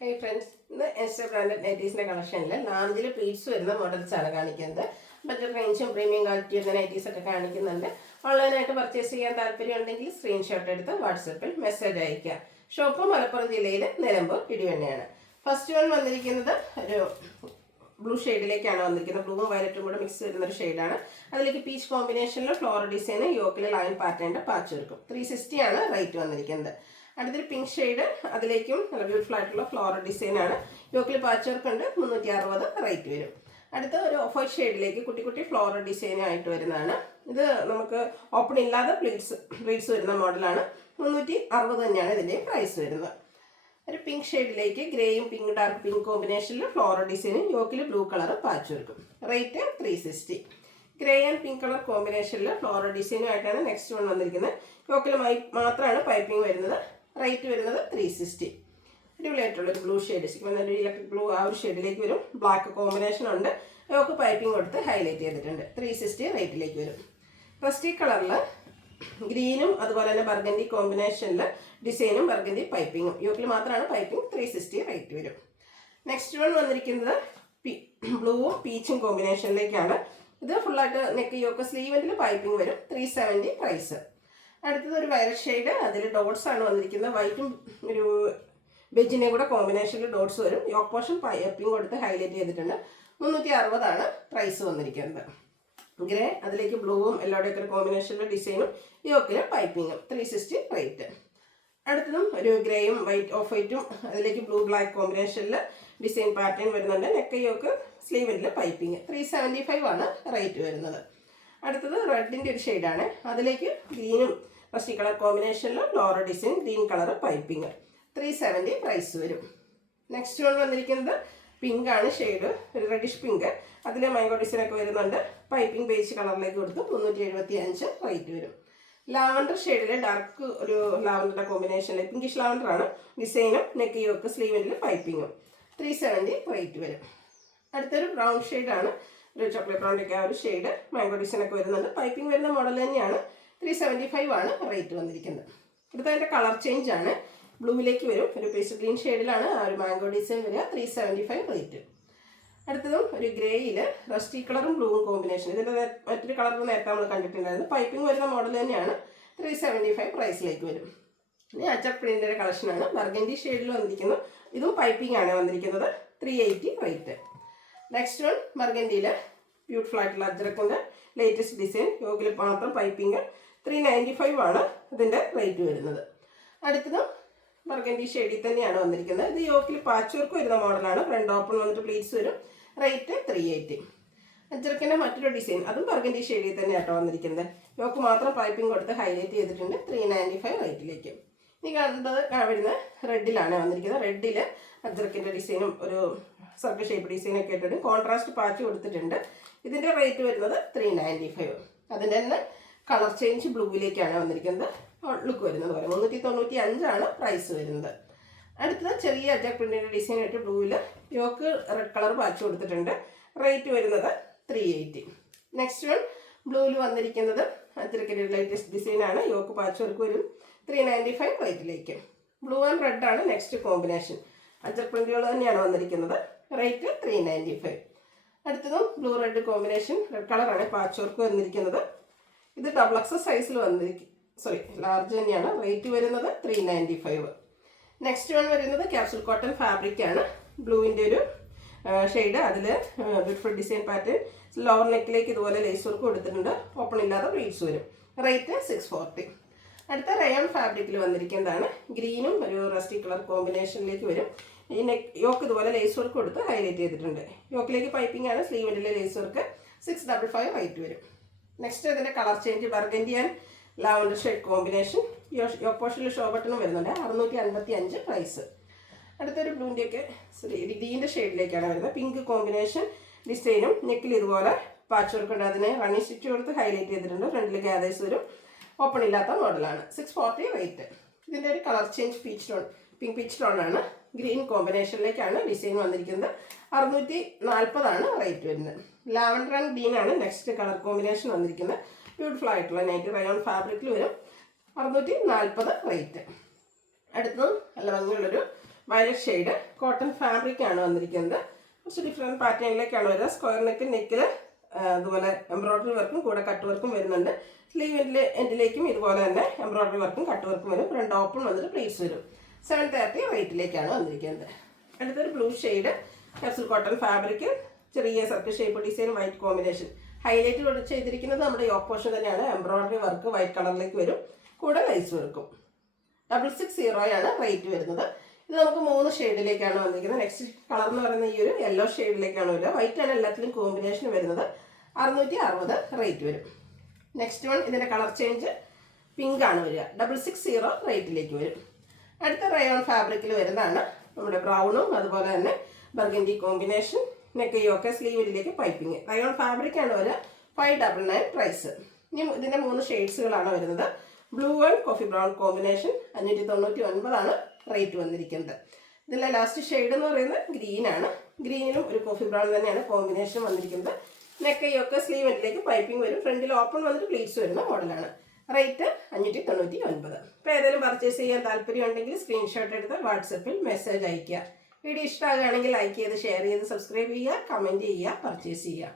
ഹേ friends, ഇന്ന് ester branded നൈറ്റീസിൻ്റെ കളക്ഷനിൽ ലാർജിൽ pleats വരുന്ന മോഡൽസാണ് കാണിക്കുന്നത്. ബഡ്ജറ്റ് റേഞ്ചും പ്രീമിയം ക്വാളിറ്റി വരുന്ന നൈറ്റീസൊക്കെ കാണിക്കുന്നുണ്ട്. ഓൺലൈനായിട്ട് പർച്ചേസ് ചെയ്യാൻ താല്പര്യമുണ്ടെങ്കിൽ സ്ക്രീൻഷോട്ട് എടുത്ത് വാട്സപ്പിൽ മെസ്സേജ് അയയ്ക്കുക. ഷോപ്പ് മലപ്പുറം ജില്ലയിൽ നിലമ്പൂർ ഇടിവണ്ണയാണ്. ഫസ്റ്റ് വൺ വന്നിരിക്കുന്നത് ഒരു ബ്ലൂ ഷെയ്ഡിലേക്കാണ് വന്നിരിക്കുന്നത്. ബ്ലൂവും വയലറ്റും കൂടെ മിക്സ് വരുന്നൊരു ഷെയ്ഡാണ്. അതിലേക്ക് പീച്ച് കോമ്പിനേഷനിൽ ഫ്ലോറൽ ഡിസൈൻ, യോക്കിൽ ലൈൻ പാറ്റേണിൻ്റെ പാച്ച് വർക്കും. 360 ആണ് റേറ്റ് വന്നിരിക്കുന്നത്. അടുത്തൊരു പിങ്ക് ഷെയ്ഡ്, അതിലേക്കും നല്ല ബ്യൂട്ടിഫുൾ ആയിട്ടുള്ള ഫ്ലോറൽ ഡിസൈനാണ്. യോക്കിൽ പാച്ച് വർക്ക് ഉണ്ട്. 360 റേറ്റ് വരും. അടുത്ത ഒരു ഓഫ് വൈറ്റ് ഷെയ്ഡിലേക്ക് കുട്ടി കുട്ടി ഫ്ലോറൽ ഡിസൈൻ ആയിട്ട് വരുന്നതാണ്. ഇത് നമുക്ക് ഓപ്പൺ ഇല്ലാതെ പ്ലീറ്റ്സ് വരുന്ന മോഡലാണ്. 360 തന്നെയാണ് ഇതിൻ്റെ പ്രൈസ് വരുന്നത്. ഒരു പിങ്ക് ഷെയ്ഡിലേക്ക് ഗ്രേയും പിങ്ക് ഡാർക്ക് പിങ്ക് കോമ്പിനേഷനിൽ ഫ്ലോറൽ ഡിസൈനും യോക്കിൽ ബ്ലൂ കളർ പാച്ച് വർക്കും. Rate 360. Grey and pink colour കോമ്പിനേഷനിൽ ഫ്ലോറൽ ഡിസൈനും ആയിട്ടാണ് നെക്സ്റ്റ് വൺ വന്നിരിക്കുന്നത്. യോക്കിൽ മാത്രമാണ് പൈപ്പിംഗ് വരുന്നത്. റേറ്റ് വരുന്നത് 360. അടിപൊളിയായിട്ടുള്ളൊരു ബ്ലൂ ഷെയ്ഡ്, ഒരു ഇലക്ട്രിക് ബ്ലൂ ആ ഒരു ഷെയ്ഡിലേക്ക് വരും. ബ്ലാക്ക് കോമ്പിനേഷൻ ഉണ്ട്. യോക്ക് പൈപ്പിംഗ് കൊടുത്ത് ഹൈലൈറ്റ് ചെയ്തിട്ടുണ്ട്. 360 റേറ്റിലേക്ക് വരും. റസ്റ്റി കളറിൽ ഗ്രീനും അതുപോലെ തന്നെ ബർഗൻഡി കോമ്പിനേഷനിൽ ഡിസൈനും ബർഗൻഡി പൈപ്പിങ്ങും. യോക്കിൽ മാത്രമാണ് പൈപ്പിംഗ്. 360 റേറ്റ് വരും. നെക്സ്റ്റ് വൺ വന്നിരിക്കുന്നത് ബ്ലൂവും പീച്ചും കോമ്പിനേഷനിലേക്കാണ്. ഇത് ഫുള്ളായിട്ട് നെക്ക് യോക്ക് സ്ലീവെൻറ്റിൽ പൈപ്പിംഗ് വരും. 370 പ്രൈസ്. അടുത്തത് ഒരു വയലറ്റ് ഷെയ്ഡ്, അതിൽ ഡോട്ട്സ് ആണ് വന്നിരിക്കുന്നത്. വൈറ്റും ഒരു വെജിനെ കൂടെ കോമ്പിനേഷനിൽ ഡോട്ട്സ് വരും. യോക്ക് പോർഷൻ പൈപ്പിംഗ് കൊടുത്ത് ഹൈലൈറ്റ് ചെയ്തിട്ടുണ്ട്. 360 പ്രൈസ് വന്നിരിക്കുന്നത്. ഗ്രേ, അതിലേക്ക് ബ്ലൂവും യെല്ലോയുടെ ഒരു കോമ്പിനേഷനിലെ ഡിസൈനും യോക്കിൽ പൈപ്പിങ്ങും. 360 റേറ്റ്. അടുത്തതും ഒരു ഗ്രേയും ഓഫ് വൈറ്റും അതിലേക്ക് ബ്ലൂ ബ്ലാക്ക് കോമ്പിനേഷനിൽ ഡിസൈൻ പാറ്റേൺ വരുന്നുണ്ട്. നെക്ക് യോക്ക് സ്ലീവിൽ പൈപ്പിംഗ്. 375 റേറ്റ് വരുന്നത്. അടുത്തത് റെഡിൻ്റെ ഒരു ഷെയ്ഡാണ്. അതിലേക്ക് ഗ്രീനും റസ്റ്റി കളർ കോമ്പിനേഷനിൽ floral design, green colour piping. 370 price വരും. നെക്സ്റ്റ് വൺ വന്നിരിക്കുന്നത് പിങ്ക് ആണ് ഷെയ്ഡ്, ഒരു റെഡിഷ് പിങ്ക്. അതിൽ മാംഗോ ഡിസൈനൊക്കെ വരുന്നുണ്ട്. പൈപ്പിംഗ് ബേസ് കളറിലേക്ക് കൊടുത്ത് 375 റേറ്റ് വരും. ലാവൻഡർ ഷെയ്ഡിൽ ഡാർക്ക് ഒരു ലാവൻഡറിൻ്റെ കോമ്പിനേഷനിൽ പിങ്കിഷ് ലാവൻഡർ ആണ്. ഡിസൈനും നെക്ക് യോക്ക് സ്ലീവിൽ പൈപ്പിങ്ങും. 370 റേറ്റ് വരും. അടുത്തൊരു ബ്രൗൺ ഷെയ്ഡാണ്, ഒരു ചോക്ലേറ്റ് ബ്രൗണിൻ്റെ ആ ഒരു ഷെയ്ഡ്. മാംഗോ ഡിസൈനൊക്കെ വരുന്നുണ്ട്. പൈപ്പിംഗ് വരുന്ന മോഡൽ തന്നെയാണ്. 375 റേറ്റ് വന്നിരിക്കുന്നത്. അടുത്ത അതിൻ്റെ കളർ ചേഞ്ച് ആണ്. ബ്ലൂവിലേക്ക് വരും. ഒരു പേസ്റ്റ് ഗ്രീൻ ഷെയ്ഡിലാണ് ആ ഒരു മാംഗോ ഡിസൈൻ വരിക. 375 റേറ്റ്. അടുത്തതും ഒരു ഗ്രേയിൽ റസ്റ്റി കളറും ബ്ലൂവും കോമ്പിനേഷൻ. ഇതിൻ്റെ മറ്റൊരു കളർ നേരത്തെ നമ്മൾ കണ്ടിട്ടുണ്ടായിരുന്നു. പൈപ്പിംഗ് വരുന്ന മോഡൽ തന്നെയാണ്. 375 പ്രൈസിലേക്ക് വരും. ഇനി അച്ചപ്പ് പ്രിന്റിൻ്റെ കളക്ഷനാണ്. ബർഗൻഡി ഷെയ്ഡിൽ വന്നിരിക്കുന്നു. ഇതും പൈപ്പിംഗ് ആണ് വന്നിരിക്കുന്നത്. 380 റേറ്റ്. നെക്സ്റ്റ് വൺ ബർഗൻഡിയിൽ ബ്യൂട്ടിഫുൾ ആയിട്ടുള്ള അജ്രക്കിൻ്റെ ലേറ്റസ്റ്റ് ഡിസൈൻ. യോക്കിൽ മാത്രം പൈപ്പിംഗ്. 395 ഇതിൻ്റെ റേറ്റ് വരുന്നത്. അടുത്തതും ബർഗൻഡി ഷെയ്ഡിൽ തന്നെയാണ് വന്നിരിക്കുന്നത്. ഇത് യോക്കിൽ പാച്ച് വർക്ക് വരുന്ന മോഡലാണ്. ഫ്രണ്ട് ഓപ്പൺ വന്നിട്ട് പ്ലീറ്റ്സ് വരും. റേറ്റ് 380. അജ്രക്കിൻ്റെ മറ്റൊരു ഡിസൈൻ, അതും ബർഗൻഡി ഷെയ്ഡിൽ തന്നെയാട്ടോ വന്നിരിക്കുന്നത്. യോക്ക് മാത്രം പൈപ്പിംഗ് കൊടുത്ത് ഹൈലൈറ്റ് ചെയ്തിട്ടുണ്ട്. 395 റേറ്റിലേക്ക്. ഇനി കണ്ടത് വരുന്ന റെഡിലാണ് വന്നിരിക്കുന്നത്. റെഡിൽ അജ്രക്കിൻ്റെ ഡിസൈനും ഒരു സർക്കിൾ ഷേപ്പ് ഡിസൈനൊക്കെ ഇട്ടിട്ട് കോൺട്രാസ്റ്റ് പാച്ച് കൊടുത്തിട്ടുണ്ട്. ഇതിൻ്റെ റേറ്റ് വരുന്നത് 395. അതിൻ്റെ തന്നെ കളർ ചേഞ്ച് ബ്ലൂവിലേക്കാണ് വന്നിരിക്കുന്നത്. ലുക്ക് വരുന്നത് പോലെ 395 പ്രൈസ് വരുന്നത്. അടുത്തത് ചെറിയ അജാക് പ്രിന്റിൻ്റെ ഡിസൈൻ ആയിട്ട് ബ്ലൂവിൽ യോക്ക് റെഡ് കളർ പാച്ച് കൊടുത്തിട്ടുണ്ട്. റേറ്റ് വരുന്നത് 380. നെക്സ്റ്റ് വൺ ബ്ലൂവിൽ വന്നിരിക്കുന്നത് അജരക്കിൻ്റെ ലേറ്റസ്റ്റ് ഡിസൈനാണ്. യോക്ക് പാച്ച് വർക്ക് വരും. 395 റേറ്റിലേക്ക്. ബ്ലൂ ആൻഡ് റെഡ് ആണ് നെക്സ്റ്റ് കോമ്പിനേഷൻ. അജക് പ്രിന്റുകൾ തന്നെയാണ് വന്നിരിക്കുന്നത്. റേറ്റ് 395. അടുത്തതും ബ്ലൂ റെഡ് കോമ്പിനേഷൻ. റെഡ് കളറാണ് പാച്ച് വർക്ക് വന്നിരിക്കുന്നത്. ഇത് ഡബിൾ എക്സ് സൈസിൽ ലാർജ് തന്നെയാണ്. റേറ്റ് വരുന്നത് 395. നെക്സ്റ്റ് വൺ വരുന്നത് ക്യാപ്സൂൾ കോട്ടൺ ഫാബ്രിക് ആണ്. ബ്ലൂവിൻ്റെ ഒരു ഷെയ്ഡ്, അതിൽ ബ്യൂട്ടിഫുൾ ഡിസൈൻ പാറ്റേൺ. ലോവർ നെക്കിലേക്ക് ഇതുപോലെ ലേസ് വർക്ക് കൊടുത്തിട്ടുണ്ട്. ഓപ്പൺ ഇല്ലാതെ പ്ലീറ്റ്സ് വരും. റേറ്റ് 640. അടുത്ത റയോൺ ഫാബ്രിക്കിൽ വന്നിരിക്കുന്നതാണ്. ഗ്രീനും ഒരു റസ്റ്റി കളർ കോമ്പിനേഷനിലേക്ക് വരും. ഈ യോക്ക് ഇതുപോലെ ലേസ് വർക്ക് കൊടുത്ത് ഹൈലൈറ്റ് ചെയ്തിട്ടുണ്ട്. യോക്കിലേക്ക് പൈപ്പിംഗ് ആണ്. സ്ലീവിൻ്റെ ലേസ് വർക്ക്. 655 റേറ്റ് വരും. നെക്സ്റ്റ് ഇതിൻ്റെ colour change burgundy and lavender shade combination. Yoke പോർഷനിൽ ഷോ ബട്ടണും വരുന്നുണ്ട്. 655 പ്രൈസ്. അടുത്തൊരു ബ്ലൂവിൻ്റെയൊക്കെ ഗ്രീൻ്റെ ഷെയ്ഡിലേക്കാണ് വരുന്നത്. പിങ്ക് കോമ്പിനേഷൻ ഡിസൈനും നെക്കിൽ ഇതുപോലെ പാച്ച് വർക്ക് ഉണ്ട്. അതിനെ റണ്ണിങ് സ്റ്റിച്ച് കൊടുത്ത് ഹൈലൈറ്റ് ചെയ്തിട്ടുണ്ട്. ഫ്രണ്ടിൽ ഗ്യാദേഴ്സ് വരും. ഓപ്പൺ ഇല്ലാത്ത മോഡലാണ്. 640 റേറ്റ്. ഇതിൻ്റെ ഒരു colour change pink peach tone ആണ്. ഗ്രീൻ കോമ്പിനേഷനിലേക്കാണ് ഡിസൈൻ വന്നിരിക്കുന്നത്. 640 റേറ്റ് വരുന്നത്. ലാവൻഡർ ആൻഡ് ഗ്രീൻ ആണ് നെക്സ്റ്റ് കളർ കോമ്പിനേഷൻ വന്നിരിക്കുന്നത്. ബ്യൂട്ടിഫുൾ ആയിട്ടുള്ള നൈറ്റ് റയോൺ ഫാബ്രിക്കിൽ വരും. 640 റേറ്റ്. അടുത്തതും നല്ല ഭംഗിയുള്ളൊരു വയലറ്റ് ഷെയ്ഡ് കോട്ടൺ ഫാബ്രിക് ആണ് വന്നിരിക്കുന്നത്. കുറച്ച് ഡിഫറെൻറ്റ് പാറ്റേണിലേക്കാണ് വരിക. സ്ക്വയർ നെക്കിൽ അതുപോലെ എംബ്രോയ്ഡറി വർക്കും കൂടെ കട്ട് വർക്കും വരുന്നുണ്ട്. സ്ലീവിൻ്റെ എൻഡിലേക്കും ഇതുപോലെ തന്നെ എംബ്രോയ്ഡറി വർക്കും കട്ട് വർക്കും വരും. ഫ്രണ്ട് ഓപ്പൺ വന്നിട്ട് പ്ലീറ്റ്സ് വരും. 730 റേറ്റിലേക്കാണ് വന്നിരിക്കുന്നത്. അടുത്തൊരു blue shade capsule cotton fabric, ചെറിയ circle shape design, white combination. Highlight ചെയ്തിരിക്കുന്നത് നമ്മുടെ യോക്ക് പോർഷൻ തന്നെയാണ്. എംബ്രോയ്ഡറി വർക്ക് വൈറ്റ് കളറിലേക്ക് വരും, കൂടെ ലൈസ് വർക്കും. 660 റേറ്റ് വരുന്നത്. ഇത് നമുക്ക് 3 ഷെയ്ഡിലേക്കാണ് വന്നിരിക്കുന്നത്. നെക്സ്റ്റ് കളർ എന്ന് പറയുന്നത് ഈ ഒരു യെല്ലോ ഷെയ്ഡിലേക്കാണ് വരിക. വൈറ്റ് ആണ് എല്ലാത്തിലും കോമ്പിനേഷൻ വരുന്നത്. 660 റേറ്റ് വരും. നെക്സ്റ്റ് വൺ ഇതിൻ്റെ കളർ ചേഞ്ച് പിങ്ക് ആണ് വരിക. 660 റേറ്റിലേക്ക് വരും. അടുത്ത റയോൺ ഫാബ്രിക്കിൽ വരുന്നതാണ് നമ്മുടെ ബ്രൗണും അതുപോലെ തന്നെ ബർഗൻഡി കോമ്പിനേഷൻ. നെക്ക് യോക്ക് സ്ലീവിലേക്ക് പൈപ്പിങ്. റയോൺ ഫാബ്രിക് ആണ് വരിക. 599 പ്രൈസ്. ഇനി ഇതിൻ്റെ 3 ഷെയ്ഡ്സുകളാണ് വരുന്നത്. Blue and coffee brown combination 599 rate വന്നിരിക്കുന്നത്. ഇതിലെ ലാസ്റ്റ് ഷെയ്ഡ് എന്ന് പറയുന്നത് ഗ്രീനാണ്. ഗ്രീനിലും ഒരു കോഫി ബ്രൗൺ തന്നെയാണ് കോമ്പിനേഷൻ വന്നിരിക്കുന്നത്. നെക്ക് യോക്ക് സ്ലീവിലേക്ക് പൈപ്പിംഗ് വരും. ഫ്രണ്ടിൽ ഓപ്പൺ വന്നിട്ട് പ്ലീറ്റ്സ് വരുന്ന മോഡലാണ്. റേറ്റ് 599. ഇപ്പോൾ ഏതെങ്കിലും പർച്ചേസ് ചെയ്യാൻ താല്പര്യം ഉണ്ടെങ്കിൽ സ്ക്രീൻഷോട്ട് എടുത്ത് വാട്സപ്പിൽ മെസ്സേജ് അയയ്ക്കുക. വീഡിയോ ഇഷ്ടമാകുകയാണെങ്കിൽ ലൈക്ക് ചെയ്ത് ഷെയർ ചെയ്ത് സബ്സ്ക്രൈബ് ചെയ്യുക, കമൻറ്റ് ചെയ്യുക, പർച്ചേസ് ചെയ്യുക.